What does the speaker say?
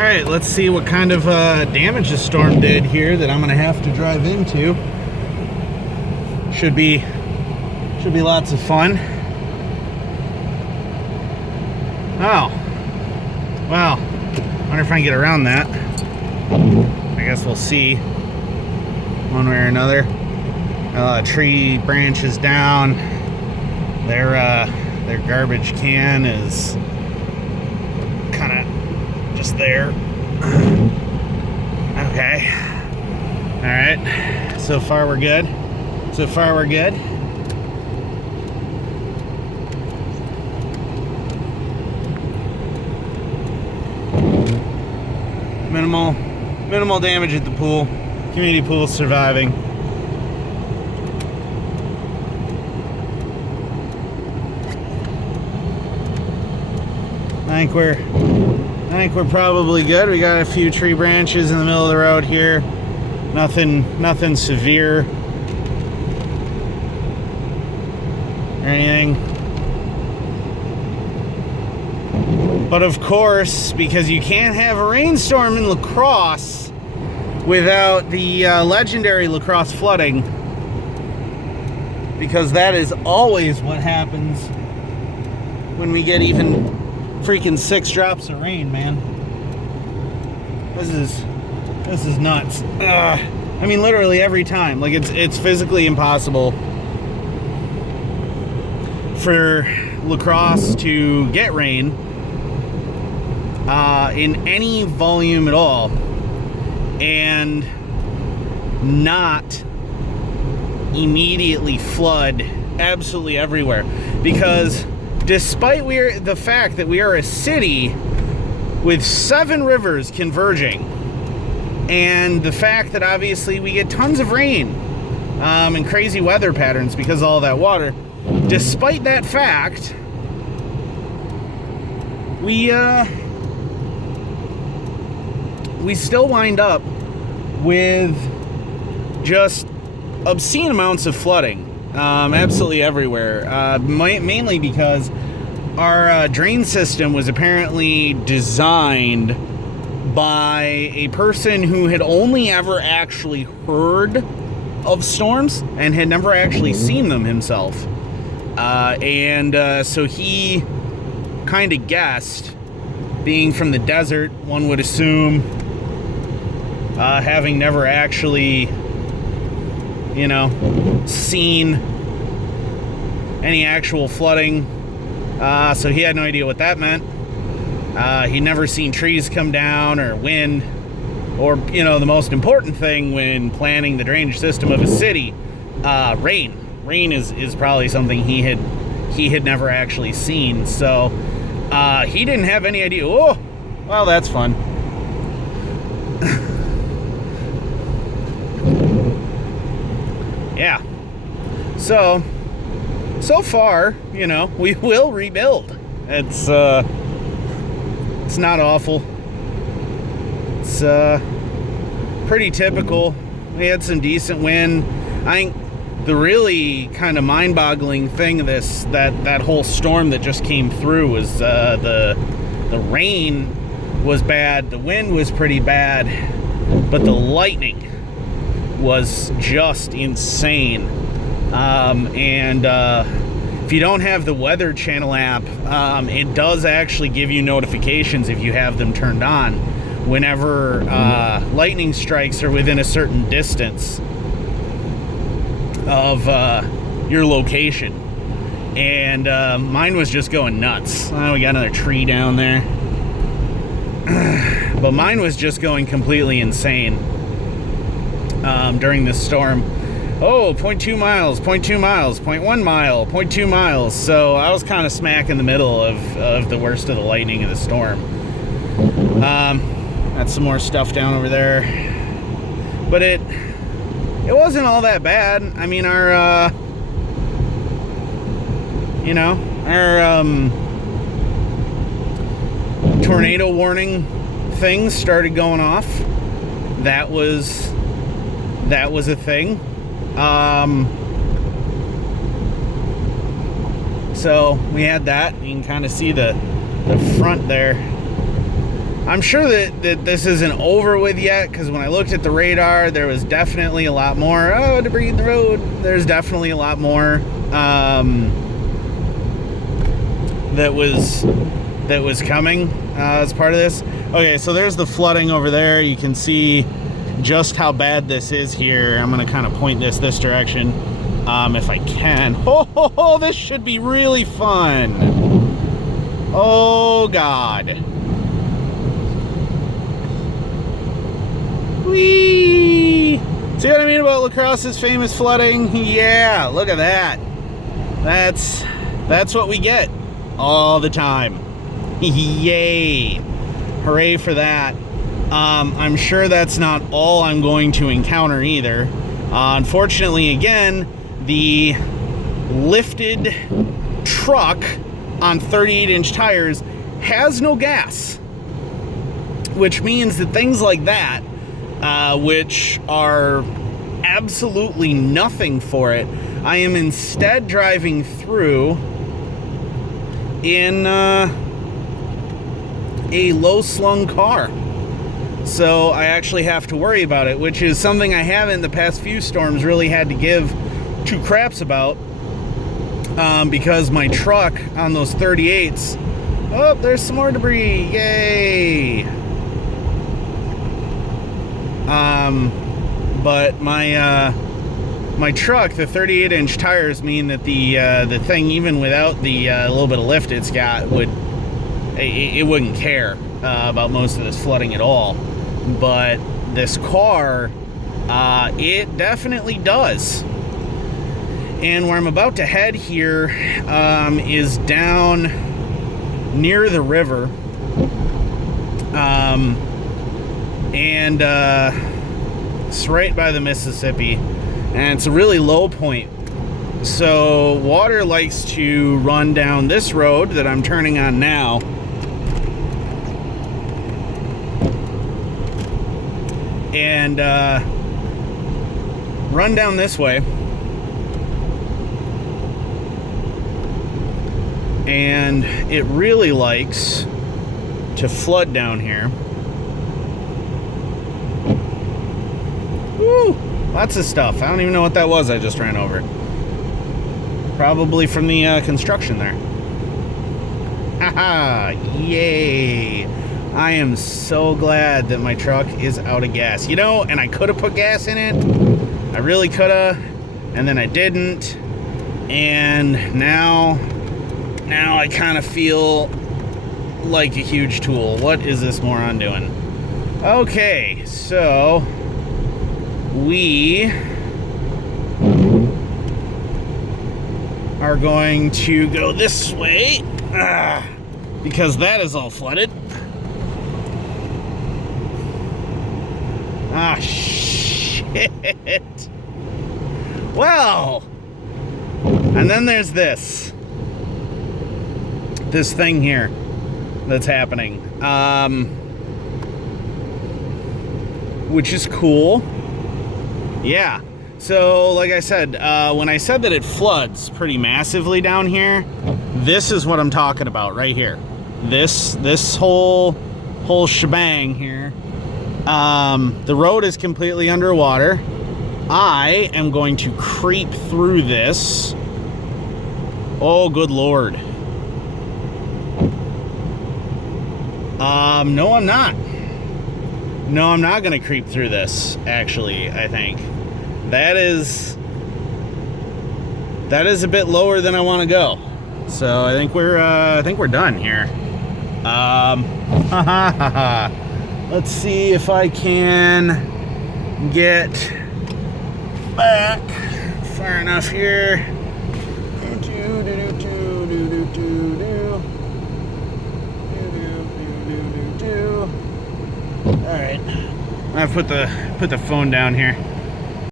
Alright, let's see what kind of damage the storm did here that I'm gonna have to drive into. Should be lots of fun. Oh. Well, I wonder if I can get around that. I guess we'll see one way or another. Tree branches down. Their garbage can is kind of just there. Okay. All right. So far we're good. So far we're good. Minimal damage at the pool. Community pool surviving. I think we're probably good. We got a few tree branches in the middle of the road here. Nothing severe or anything. But of course, because you can't have a rainstorm in La Crosse without the legendary La Crosse flooding, because that is always what happens when we get even freaking 6 drops of rain, man. This is nuts. I mean, literally every time. Like, it's physically impossible for La Crosse to get rain in any volume at all and not immediately flood absolutely everywhere, because despite the fact that we are a city with 7 rivers converging, and the fact that obviously we get tons of rain and crazy weather patterns because of all that water, despite that fact, we still wind up with just obscene amounts of flooding. Absolutely everywhere, mainly because our drain system was apparently designed by a person who had only ever actually heard of storms and had never actually seen them himself, so he kind of guessed, being from the desert, one would assume, having never actually seen any actual flooding, so he had no idea what that meant. He'd never seen trees come down or wind, or the most important thing when planning the drainage system of a city, rain is probably something he had never actually seen. So he didn't have any idea. Oh, well, that's fun. Yeah. So far, we will rebuild. It's not awful. It's pretty typical. We had some decent wind. I think the really kind of mind-boggling thing of that whole storm that just came through was the rain was bad, the wind was pretty bad, but the lightning was just insane. If you don't have the Weather Channel app, it does actually give you notifications if you have them turned on whenever lightning strikes are within a certain distance of your location. And mine was just going nuts. Oh, we got another tree down there. But mine was just going completely insane during this storm. Oh, 0.2 miles, 0.2 miles, 0.1 mile, 0.2 miles. So I was kind of smack in the middle of the worst of the lightning of the storm. Got some more stuff down over there. But it wasn't all that bad. I mean, our tornado warning things started going off. That was a thing. So we had that. You can kind of see the front there. I'm sure that this isn't over with yet, because when I looked at the radar, there was definitely a lot more. Oh, debris in the road. There's definitely a lot more that was coming as part of this. Okay, so there's the flooding over there. You can see just how bad this is here. I'm going to kind of point this direction if I can. Oh, this should be really fun. Oh, God. Whee! See what I mean about La Crosse's famous flooding? Yeah, look at that. That's what we get all the time. Yay! Hooray for that. I'm sure that's not all I'm going to encounter either. Unfortunately, again, the lifted truck on 38-inch tires has no gas, which means that things like that, which are absolutely nothing for it, I am instead driving through in a low-slung car. So I actually have to worry about it, which is something I haven't the past few storms really had to give two craps about, because my truck on those 38s, oh, there's some more debris, yay! But my truck, the 38-inch tires mean that the thing, even without the little bit of lift it's got, it wouldn't care about most of this flooding at all. But this car, it definitely does. And where I'm about to head here is down near the river, and it's right by the Mississippi, and it's a really low point. So water likes to run down this road that I'm turning on now, and run down this way, and it really likes to flood down here. Woo! Lots of stuff. I don't even know what that was I just ran over. Probably from the construction there. Haha! Yay! I am so glad that my truck is out of gas. You know, and I could have put gas in it. I really could have. And then I didn't. And now I kind of feel like a huge tool. What is this moron doing? Okay, so we are going to go this way, because that is all flooded. Ah, shit. Well, and then there's this thing here that's happening, which is cool. Yeah. So, like I said, when I said that it floods pretty massively down here, this is what I'm talking about right here. This whole shebang here. The road is completely underwater. I am going to creep through this. Oh, good Lord. No, I'm not. No, I'm not going to creep through this, actually, I think. That is a bit lower than I want to go. So I think we're done here. Let's see if I can get back far enough here. All right, I've put the phone down here.